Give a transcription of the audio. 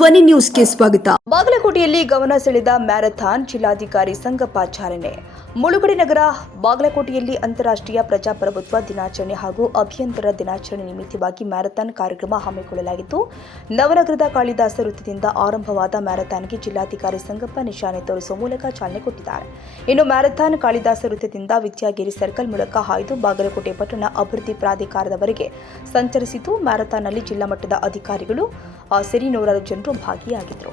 ಧ್ವನಿ ನ್ಯೂಸ್ಗೆ ಸ್ವಾಗತ. ಬಾಗಲಕೋಟೆಯಲ್ಲಿ ಗಮನ ಸೆಳೆದ ಮ್ಯಾರಥಾನ್ ಜಿಲ್ಲಾಧಿಕಾರಿ ಸಂಗಪ್ಪ ಚಾಲನೆ. ಮುಳುಗಡೆ ನಗರ ಬಾಗಲಕೋಟೆಯಲ್ಲಿ ಅಂತಾರಾಷ್ಟ್ರೀಯ ಪ್ರಜಾಪ್ರಭುತ್ವ ದಿನಾಚರಣೆ ಹಾಗೂ ಅಭಿಯಂತರ ದಿನಾಚರಣೆ ನಿಮಿತ್ತವಾಗಿ ಮ್ಯಾರಥಾನ್ ಕಾರ್ಯಕ್ರಮ ಹಮ್ಮಿಕೊಳ್ಳಲಾಗಿತ್ತು. ನವನಗರದ ಕಾಳಿದಾಸ ವೃತ್ತದಿಂದ ಆರಂಭವಾದ ಮ್ಯಾರಥಾನ್ಗೆ ಜಿಲ್ಲಾಧಿಕಾರಿ ಸಂಗಪ್ಪ ನಿಶಾನೆ ತೋರಿಸುವ ಮೂಲಕ ಚಾಲನೆ ಕೊಟ್ಟಿದ್ದಾರೆ. ಇನ್ನು ಮ್ಯಾರಥಾನ್ ಕಾಳಿದಾಸ ವೃತ್ತದಿಂದ ವಿದ್ಯಾಗಿರಿ ಸರ್ಕಲ್ ಮೂಲಕ ಹಾಯ್ದು ಬಾಗಲಕೋಟೆ ಪಟ್ಟಣ ಅಭಿವೃದ್ಧಿ ಪ್ರಾಧಿಕಾರದವರೆಗೆ ಸಂಚರಿಸಿದ್ದು ಮ್ಯಾರಥಾನ್ನಲ್ಲಿ ಜಿಲ್ಲಾ ಮಟ್ಟದ ಅಧಿಕಾರಿಗಳು ಆ, ಸೇರಿ ನೂರಾರು ಜನರು ಭಾಗಿಯಾಗಿದ್ದರು